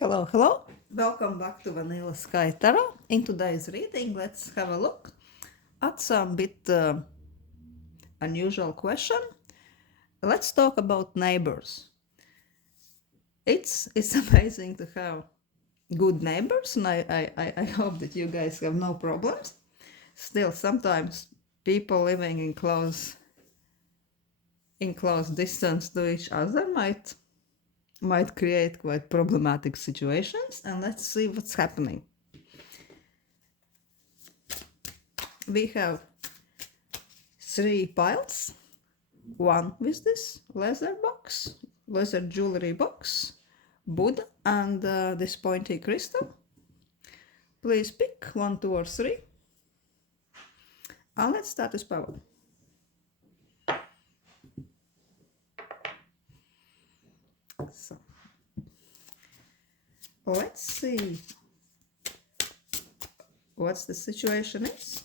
Hello, hello. Welcome back to Vanilla Sky Tarot. In today's reading, let's have a look at some bit unusual question. Let's talk about neighbors. It's amazing to have good neighbors, and I hope that you guys have no problems. Still, sometimes people living in close distance to each other might create quite problematic situations, and let's see what's happening. We have 3 piles, one with this leather jewelry box, Buddha, and this pointy crystal. Please pick 1, 2, or 3. And let's start this power. So, let's see what the situation is.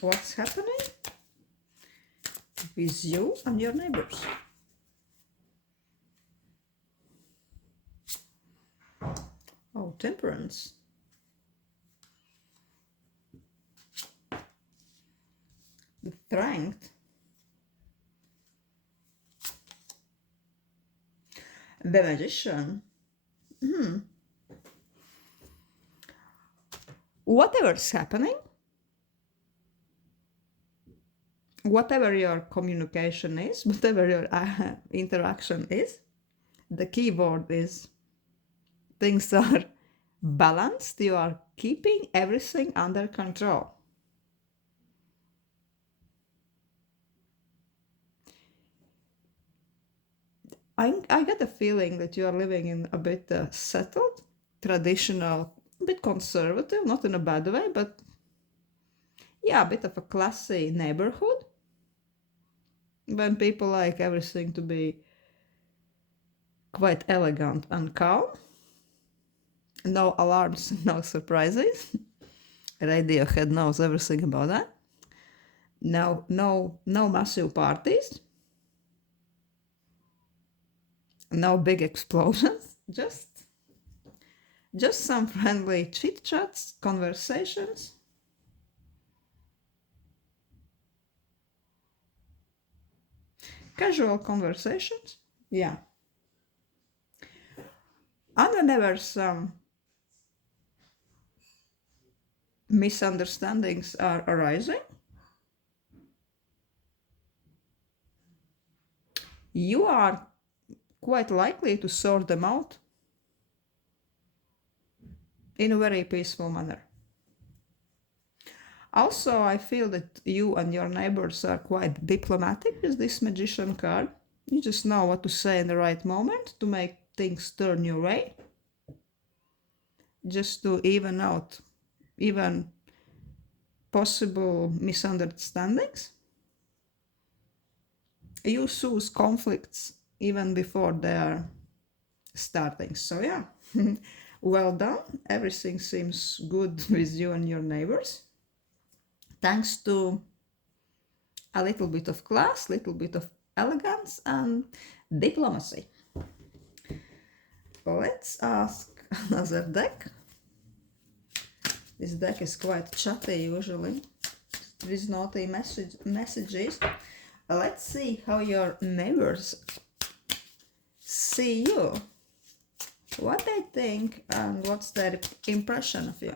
What's happening with you and your neighbors? Oh, temperance. The strength. The magician. Whatever's happening, whatever your communication is, whatever your interaction is, the key word is things are balanced. You are keeping everything under control. I get a feeling that you are living in a bit settled, traditional, a bit conservative, not in a bad way, but yeah, a bit of a classy neighborhood. When people like everything to be quite elegant and calm. No alarms, no surprises. Radiohead knows everything about that. No massive parties. No big explosions. Just some friendly chit chats, conversations. Casual conversations. Yeah. And whenever some misunderstandings are arising, you are quite likely to sort them out in a very peaceful manner. Also, I feel that you and your neighbors are quite diplomatic with this magician card. You just know what to say in the right moment to make things turn your way. Just to even out even possible misunderstandings. You soothe conflicts even before they are starting. So yeah, well done. Everything seems good with you and your neighbors. Thanks to a little bit of class, little bit of elegance and diplomacy. Let's ask another deck. This deck is quite chatty usually, with naughty messages. Let's see how your neighbors see you, what they think, and what's their impression of you.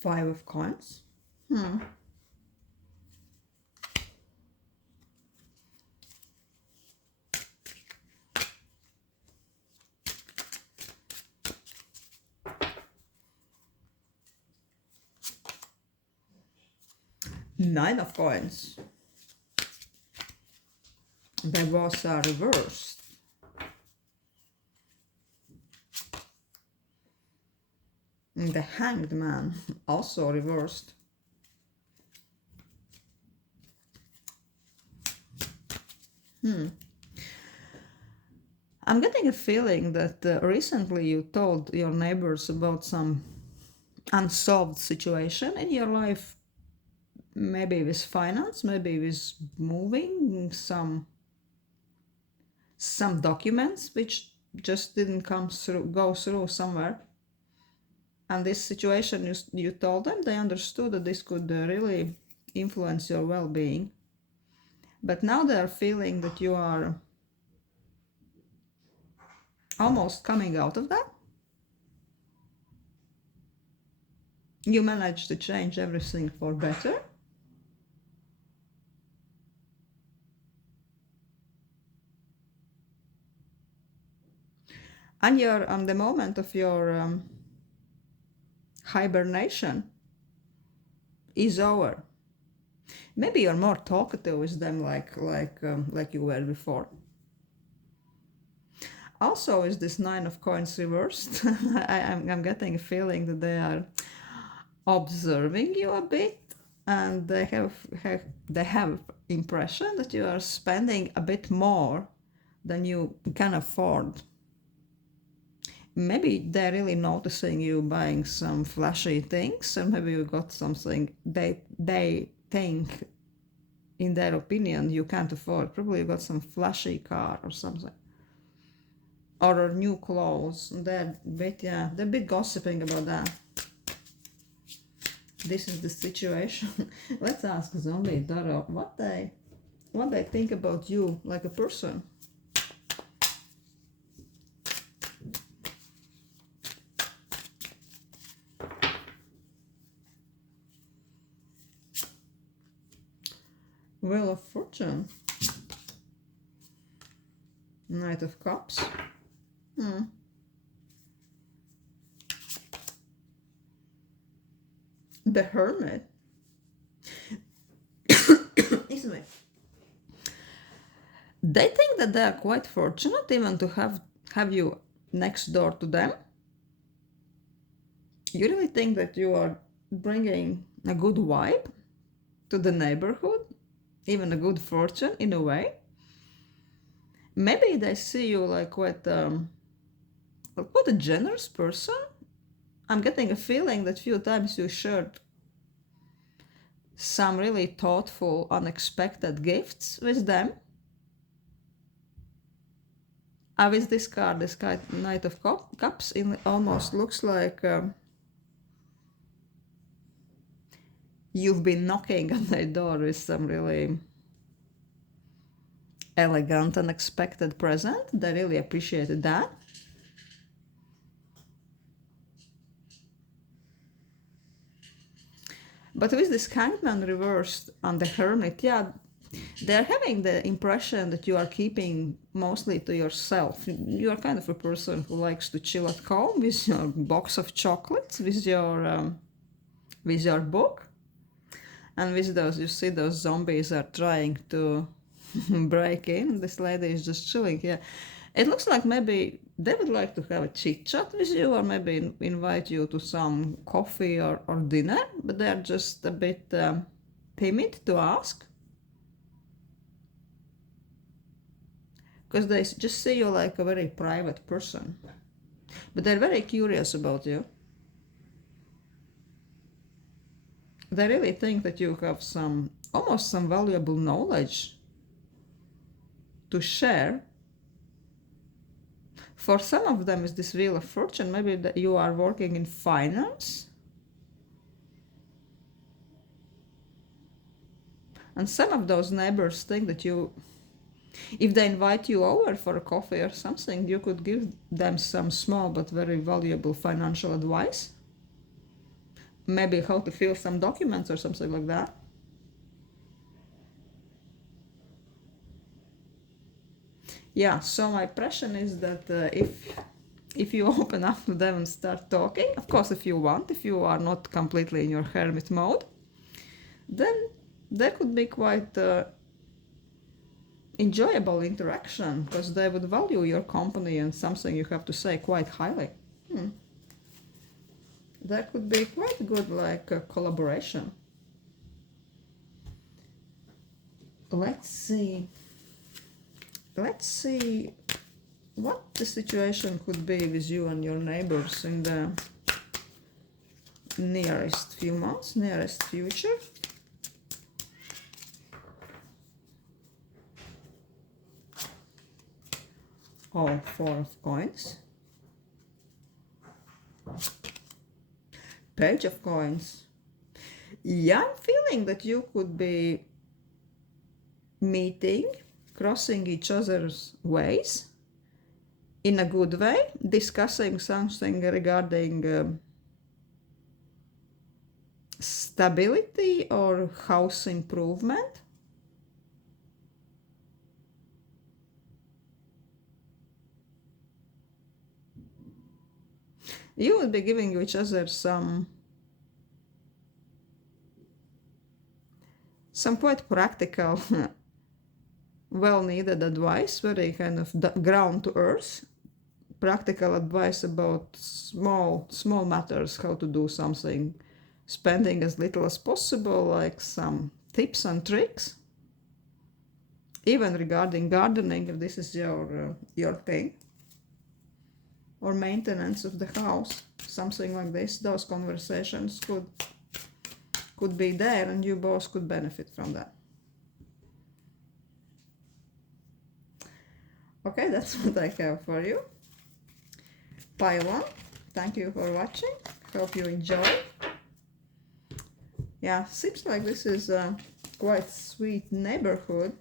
Five of coins. Nine of coins. The boss are reversed. The hanged man also reversed. I'm getting a feeling that recently you told your neighbors about some unsolved situation in your life, maybe with finance, maybe with moving some documents which just didn't go through somewhere. And this situation, you told them, they understood that this could really influence your well-being. But now they are feeling that you are almost coming out of that. You managed to change everything for better. And you're on the moment of your hibernation is over. Maybe you're more talkative with them like you were before. Also, is this 9 of coins reversed? I'm getting a feeling that they are observing you a bit, and they have impression that you are spending a bit more than you can afford. Maybe they're really noticing you buying some flashy things, and maybe you got something they think, in their opinion, you can't afford. Probably you got some flashy car or something, or new clothes. They're a bit gossiping about that. This is the situation. Let's ask Zombie Doro what they think about you like a person. Wheel of Fortune. Knight of Cups. The Hermit. Excuse me. They think that they are quite fortunate even to have you next door to them. You really think that you are bringing a good vibe to the neighborhood, even a good fortune in a way. Maybe they see you like quite a generous person. I'm getting a feeling that few times you shared some really thoughtful, unexpected gifts with them. With this card, this Knight of Cups, it almost looks like you've been knocking on their door with some really elegant, unexpected present. They really appreciated that. But with this Hangman reversed on the Hermit, they're having the impression that you are keeping mostly to yourself. You are kind of a person who likes to chill at home with your box of chocolates, with your book. And with those, you see those zombies are trying to break in. This lady is just chilling here. It looks like maybe they would like to have a chit chat with you, or maybe invite you to some coffee or dinner, but they're just a bit timid to ask. Because they just see you like a very private person. But they're very curious about you. They really think that you have almost some valuable knowledge to share. For some of them, is this Wheel of Fortune, maybe that you are working in finance. And some of those neighbors think that if they invite you over for a coffee or something, you could give them some small but very valuable financial advice. Maybe how to fill some documents or something like that. Yeah, so my impression is that if you open up to them and start talking, of course if you want, if you are not completely in your hermit mode, then there could be quite enjoyable interaction, because they would value your company and something you have to say quite highly. That could be quite good, like a collaboration. Let's see what the situation could be with you and your neighbors in the nearest few months, nearest future. Oh, 4 of coins. Page of coins. Yeah, I'm feeling that you could be meeting, crossing each other's ways in a good way, discussing something regarding stability or house improvement. You would be giving each other some quite practical, well-needed advice, very kind of ground to earth, practical advice about small matters, how to do something, spending as little as possible, like some tips and tricks. Even regarding gardening, if this is your thing, or maintenance of the house, something like this, those conversations could be there, and you both could benefit from that. Okay, that's what I have for you. Pile 1, thank you for watching, hope you enjoy. Yeah, seems like this is a quite sweet neighborhood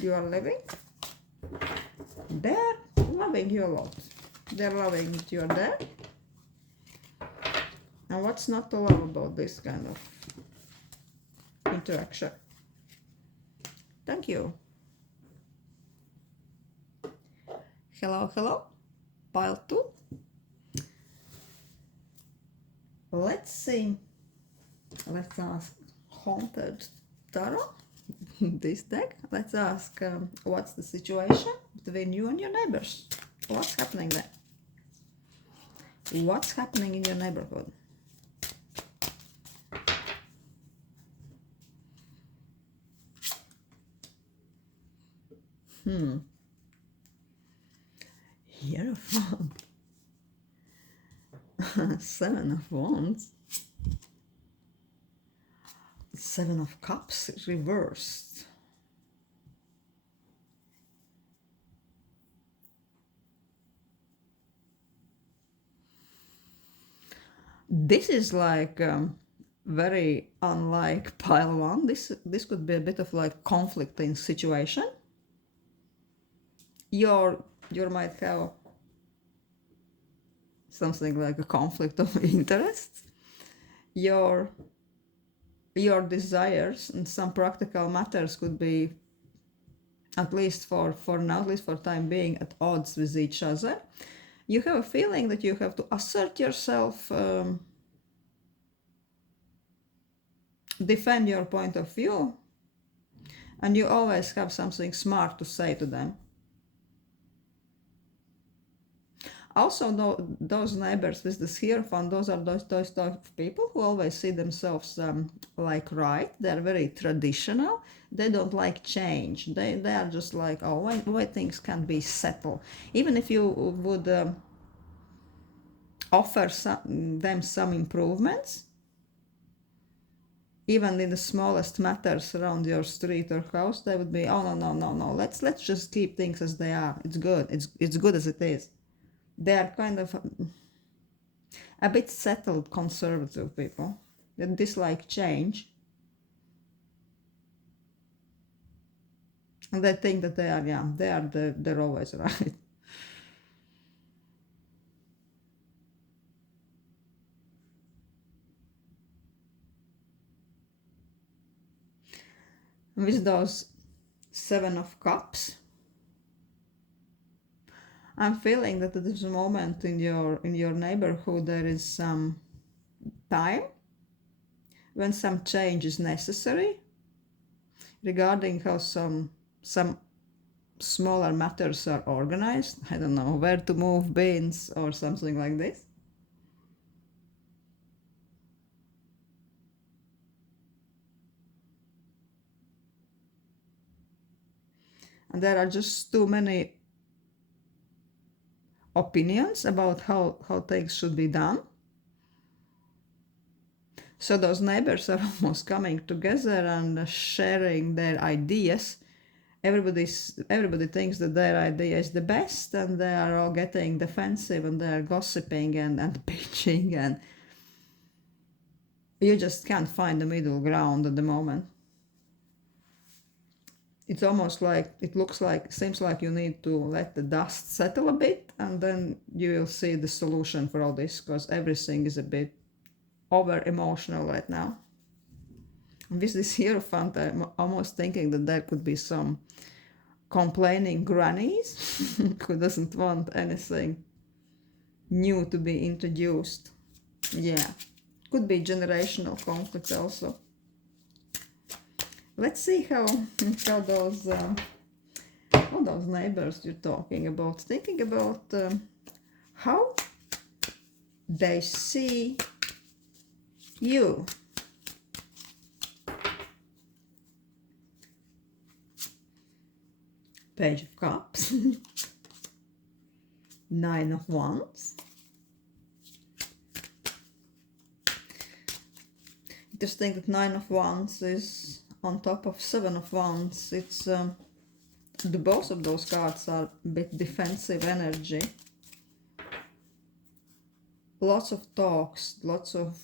you are living. They're loving you a lot. They're loving that you're there. And what's not to love about this kind of interaction? Thank you. Hello, hello. Pile 2. Let's see. Let's ask Haunted Tarot, this deck. Let's ask what's the situation between you and your neighbors? What's happening there? What's happening in your neighborhood? Hierophant. 7 of Wands. 7 of Cups reversed. This is like very unlike pile 1. This could be a bit of like conflicting situation. You might have something like a conflict of interest. Your desires and some practical matters could be, at least for now, at least for time being, at odds with each other. You have a feeling that you have to assert yourself, defend your point of view, and you always have something smart to say to them. Also, those neighbors with this hierophant, those are those type of people who always see themselves like right. They're very traditional. They don't like change. They are just like, oh, why things can't be settled. Even if you would offer them some improvements, even in the smallest matters around your street or house, they would be, oh, no. Let's just keep things as they are. It's good. It's good as it is. They are kind of a bit settled conservative people that dislike change. And they think that they're always right. With those 7 of Cups, I'm feeling that at this moment in your neighborhood there is some time when some change is necessary regarding how some smaller matters are organized. I don't know, where to move bins or something like this. And there are just too many opinions about how things should be done. So those neighbors are almost coming together and sharing their ideas everybody thinks that their idea is the best, and they are all getting defensive and they are gossiping and bitching, and you just can't find the middle ground at the moment. It's almost like, it looks like, seems like you need to let the dust settle a bit, and then you will see the solution for all this, because everything is a bit over emotional right now. With this Hierophant, I'm almost thinking that there could be some complaining grannies who doesn't want anything new to be introduced. Yeah, could be generational conflict also. Let's see how those all those neighbors you're talking about, thinking about how they see you. Page of Cups, Nine of Wands. Just think that Nine of Wands is on top of Seven of Wands. It's the both of those cards are a bit defensive energy. Lots of talks, lots of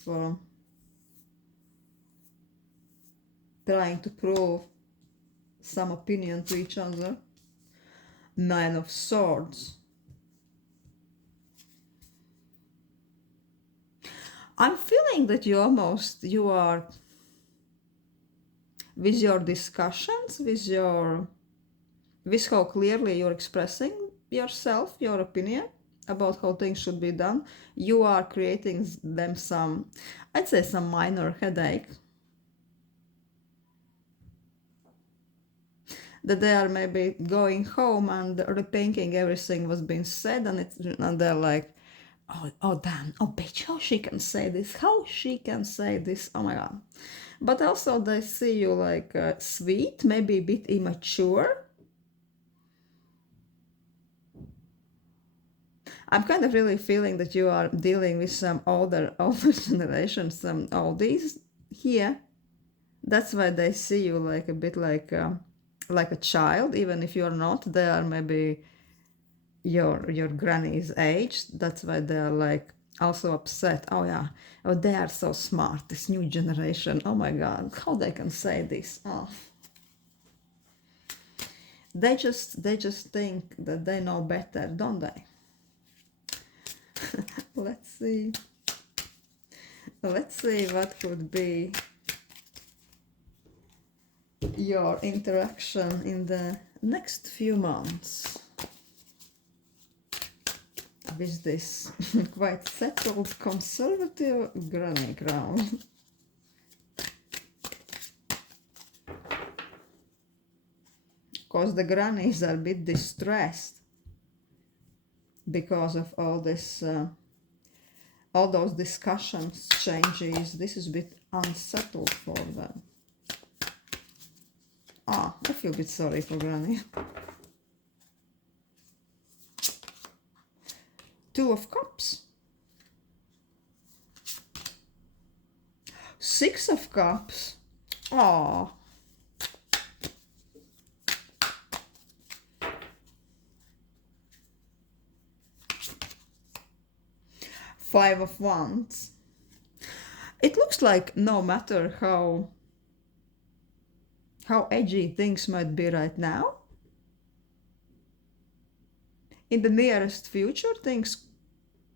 trying to prove some opinion to each other. Nine of Swords. I'm feeling that you are with your discussions, with how clearly you're expressing yourself, your opinion about how things should be done, you are creating them some, I'd say, some minor headache. That they are maybe going home and rethinking everything was being said, and they're like, oh damn, oh bitch, how she can say this, oh my god. But also they see you like sweet, maybe a bit immature. I'm kind of really feeling that you are dealing with some older generation, some oldies here. That's why they see you like a bit like a child, even if you're not. They are maybe your granny's age. That's why they are like also upset. Oh yeah, oh they are so smart, this new generation. Oh my god, how they can say this? Oh, they just think that they know better, don't they? Let's see what could be your interaction in the next few months with this quite settled conservative granny crown. Because the grannies are a bit distressed because of all this, all those discussions, changes. This is a bit unsettled for them. Ah, I feel a bit sorry for Granny. Two of Cups. Six of Cups. Ah. Five of Wands. It looks like no matter how edgy things might be right now, in the nearest future things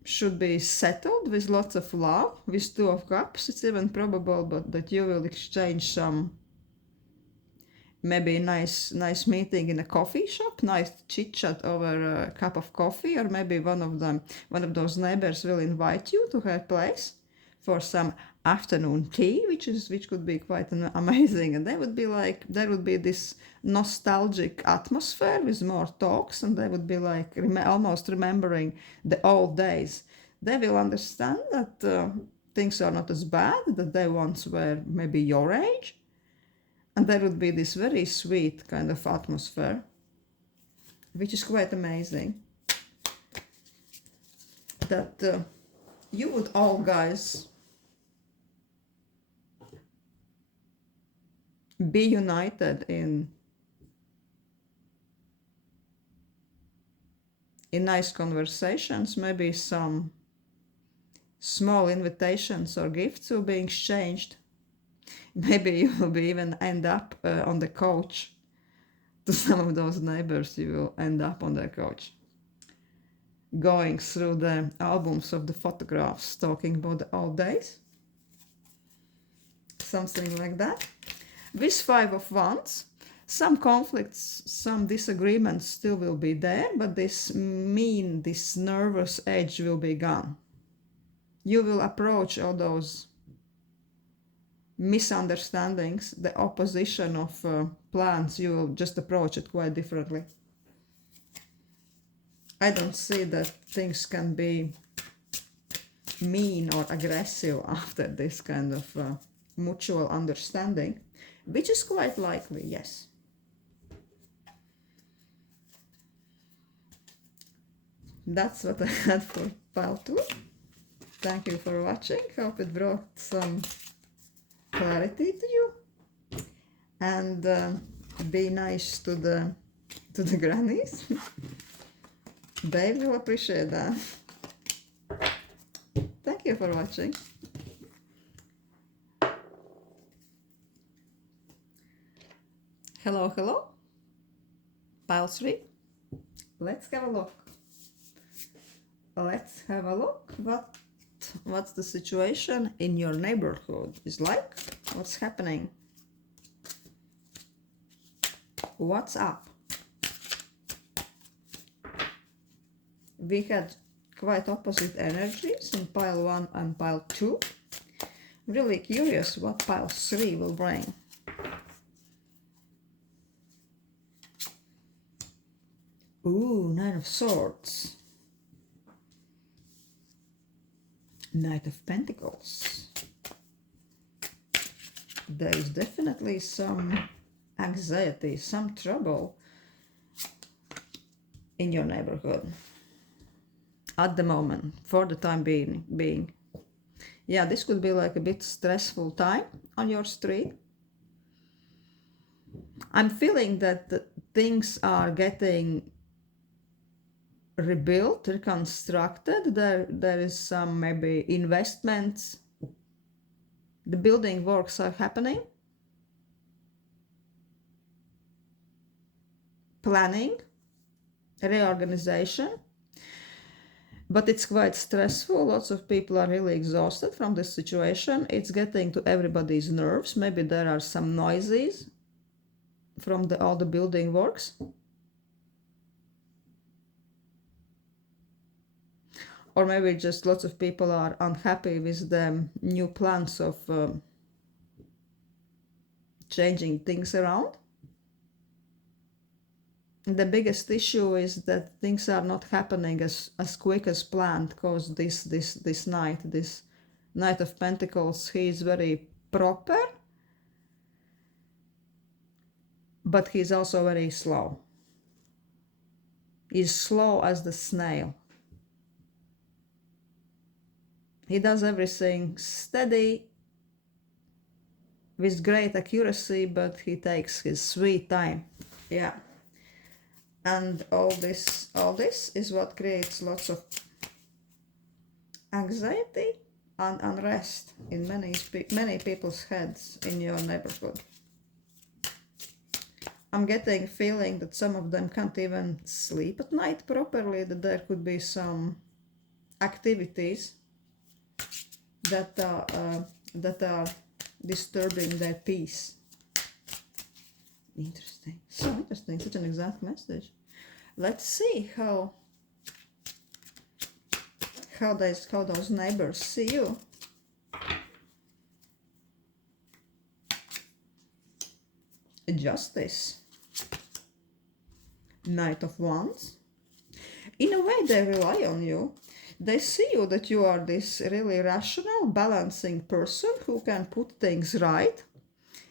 should be settled with lots of love. With Two of Cups, it's even probable that you will exchange some, maybe nice meeting in a coffee shop, nice chit chat over a cup of coffee, or maybe one of those neighbors will invite you to her place for some afternoon tea, which could be quite amazing. And there would be this nostalgic atmosphere with more talks, and they would be like almost remembering the old days. They will understand that things are not as bad, that they once were maybe your age, and there would be this very sweet kind of atmosphere, which is quite amazing. That you would all guys be united in in nice conversations, maybe some small invitations or gifts will be exchanged. Maybe you will be even end up on the couch. To some of those neighbors, you will end up on their couch, going through the albums of the photographs, talking about the old days. Something like that. With Five of Wands, some conflicts, some disagreements still will be there, but this nervous edge will be gone. You will approach all those misunderstandings, the opposition of plans, you will just approach it quite differently. I don't see that things can be mean or aggressive after this kind of mutual understanding, which is quite likely, yes. That's what I had for pile 2. Thank you for watching. Hope it brought some clarity to you. And be nice to the grannies. They will appreciate that. Thank you for watching. Hello, hello. Pile 3. Let's have a look. Let's have a look what's the situation in your neighborhood is like. What's happening? What's up? We had quite opposite energies in pile 1 and pile 2. Really curious what pile 3 will bring. Ooh, Nine of Swords. Knight of Pentacles. There is definitely some anxiety, some trouble in your neighborhood at the moment, for the time being. Yeah, this could be like a bit stressful time on your street. I'm feeling that things are getting rebuilt, reconstructed. There is some maybe investments. The building works are happening. Planning, reorganization. But it's quite stressful. Lots of people are really exhausted from this situation. It's getting to everybody's nerves. Maybe there are some noises from all the building works. Or maybe just lots of people are unhappy with the new plans of changing things around. The biggest issue is that things are not happening as quick as planned, because this Knight of Pentacles, he is very proper, but he's also very slow. He's slow as the snail. He does everything steady, with great accuracy, but he takes his sweet time. Yeah. And all this is what creates lots of anxiety and unrest in many people's heads in your neighborhood. I'm getting a feeling that some of them can't even sleep at night properly, that there could be some activities that are disturbing their peace. Interesting. So interesting. Such an exact message. Let's see how those neighbors see you. Justice. Knight of Wands. In a way, they rely on you. They see you that you are this really rational, balancing person who can put things right.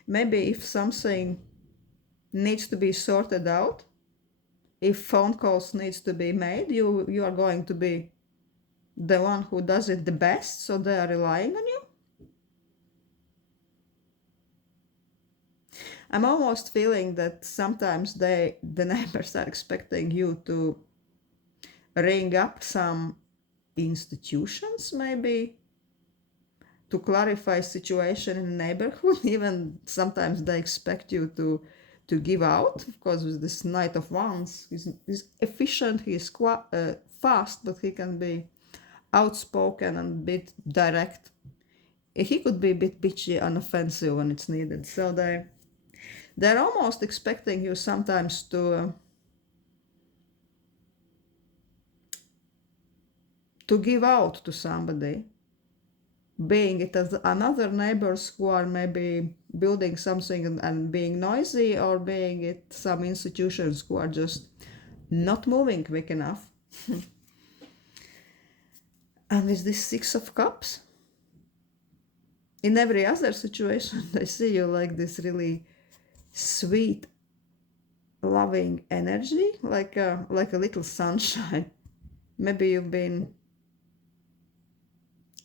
Maybe if something needs to be sorted out, if phone calls needs to be made, you are going to be the one who does it the best, so they are relying on you. I'm almost feeling that sometimes the neighbors are expecting you to ring up some institutions maybe to clarify situation in the neighborhood. Even sometimes they expect you to give out. Of course, with this Knight of Wands, he's efficient, he's fast, but he can be outspoken and a bit direct. He could be a bit bitchy and offensive when it's needed. So they're almost expecting you sometimes to give out to somebody, being it as another neighbors who are maybe building something and being noisy, or being it some institutions who are just not moving quick enough. And with this Six of Cups, in every other situation, I see you like this really sweet, loving energy, like a little sunshine. Maybe you've been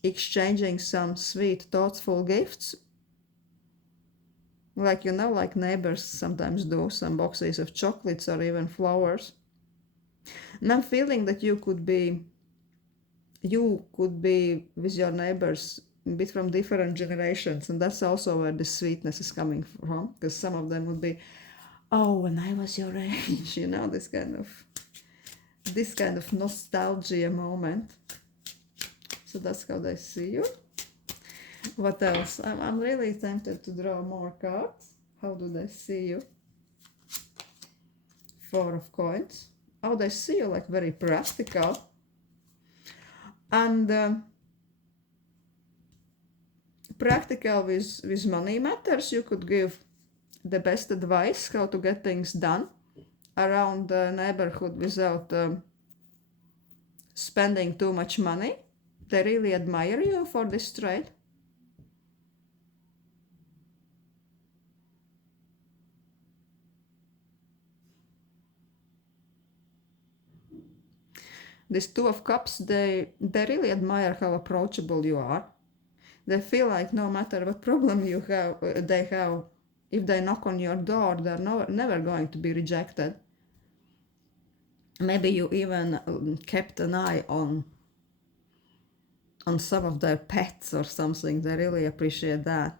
exchanging some sweet, thoughtful gifts, like like neighbors sometimes do, some boxes of chocolates or even flowers. And I'm feeling that you could be with your neighbors a bit from different generations, and that's also where the sweetness is coming from, because some of them would be, oh, when I was your age, this kind of nostalgia moment. So that's how they see you. What else? I'm really tempted to draw more cards. How do they see you? Four of Coins. Oh, they see you like very practical. And practical with money matters. You could give the best advice how to get things done around the neighborhood without spending too much money. They really admire you for this trait. This Two of Cups, they really admire how approachable you are. They feel like no matter what problem they have, if they knock on your door, they're never going to be rejected. Maybe you even kept an eye on some of their pets or something. They really appreciate that.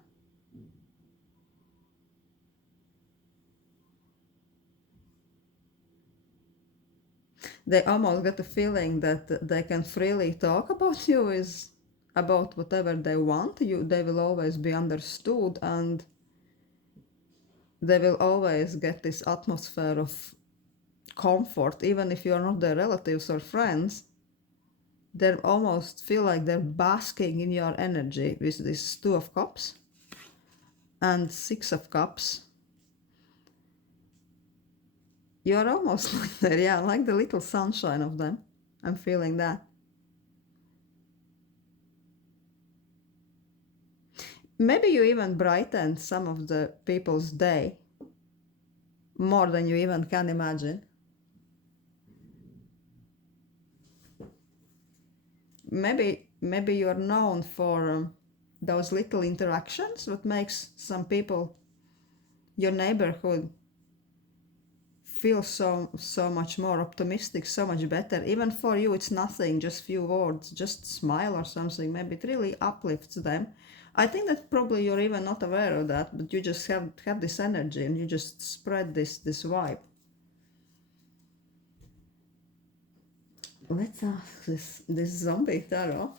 They almost get the feeling that they can freely talk about you, about whatever they want. They will always be understood, and they will always get this atmosphere of comfort, even if you're not their relatives or friends. They almost feel like they're basking in your energy with this Two of Cups and Six of Cups. You're almost like the little sunshine of them. I'm feeling that. Maybe you even brighten some of the people's day more than you even can imagine. Maybe you're known for those little interactions that makes some people, your neighborhood, feel so much more optimistic, so much better. Even for you, it's nothing, just few words, just smile or something. Maybe it really uplifts them. I think that probably you're even not aware of that, but you just have this energy and you just spread this vibe. Let's ask this zombie tarot.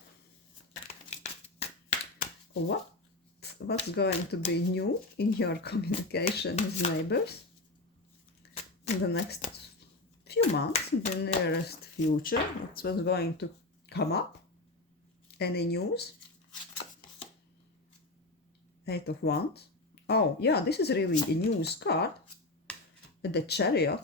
What's going to be new in your communication with neighbors in the next few months, in the nearest future? That's what's going to come up. Any news? Eight of Wands. Oh, yeah, this is really a news card. The Chariot.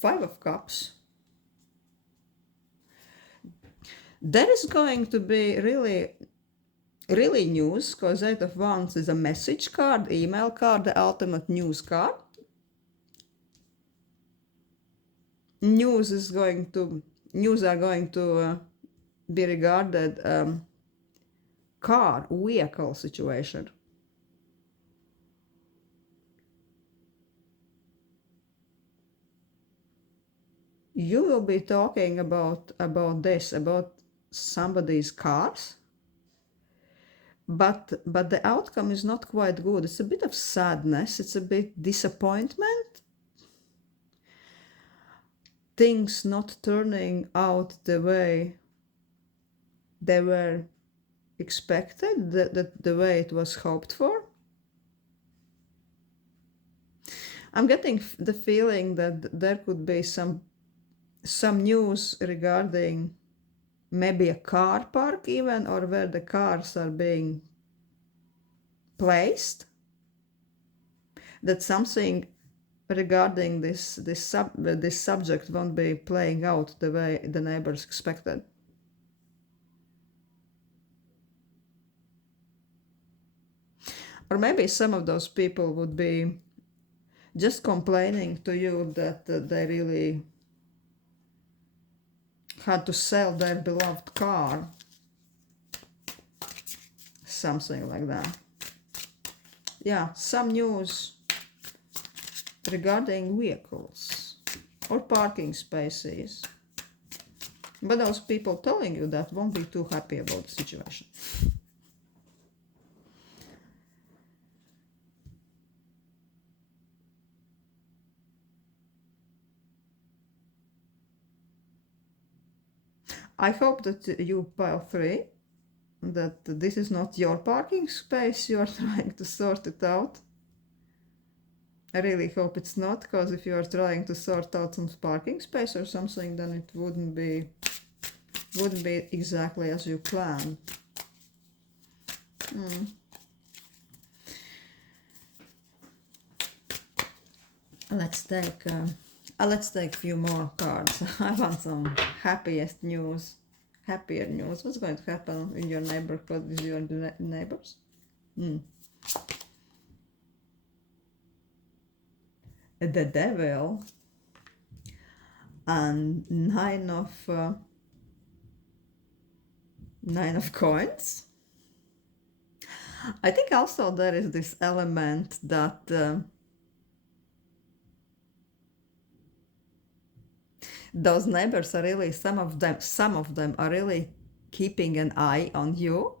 Five of Cups. There is going to be really news, because Eight of Wands is a message card, email card, the ultimate news card. News are going to be regarded car, vehicle situation. You will be talking about this, about somebody's cars, but the outcome is not quite good. It's a bit of sadness, it's a bit disappointment, things not turning out the way they were expected, the way it was hoped for. I'm getting the feeling that there could be some news regarding maybe a car park even, or where the cars are being placed, that something regarding this subject won't be playing out the way the neighbors expected. Or maybe some of those people would be just complaining to you that they really had to sell their beloved car. Something like that. Yeah, some news regarding vehicles or parking spaces. But those people telling you that won't be too happy about the situation. I hope that you, pile 3, that this is not your parking space you are trying to sort it out. I really hope it's not, because if you are trying to sort out some parking space or something, then it wouldn't be exactly as you planned. Let's take a few more cards. I want some happier news. What's going to happen in your neighborhood with your neighbors? The Devil and nine of coins. I think also there is this element that those neighbors are really, some of them are really keeping an eye on you,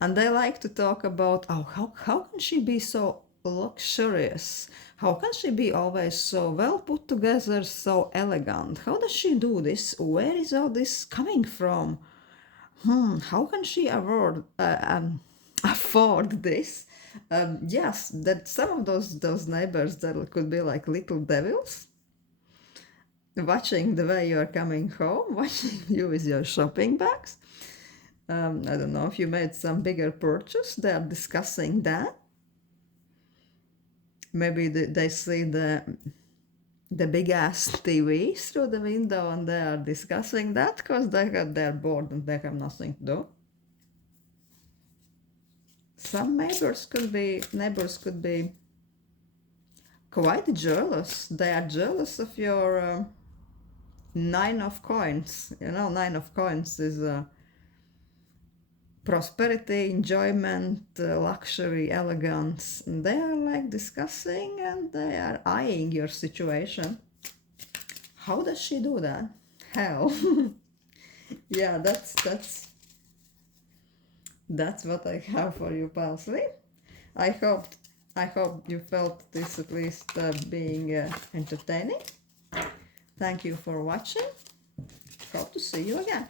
and they like to talk about, oh, how can she be so luxurious, how can she be always so well put together, so elegant, how does she do this, where is all this coming from, how can she afford this? Yes, that some of those neighbors that could be like little devils, watching the way you are coming home, watching you with your shopping bags. I don't know if you made some bigger purchase, they are discussing that. Maybe they see the big ass TV through the window and they are discussing that because they're bored and they have nothing to do. Some neighbors could be quite jealous. They are jealous of your 9 of coins. You know, 9 of coins is prosperity, enjoyment, luxury, elegance. And they are like discussing and they are eyeing your situation. How does she do that? Hell. Yeah, that's what I have for you, Parsley. I hope you felt this at least being entertaining. Thank you for watching. Hope to see you again.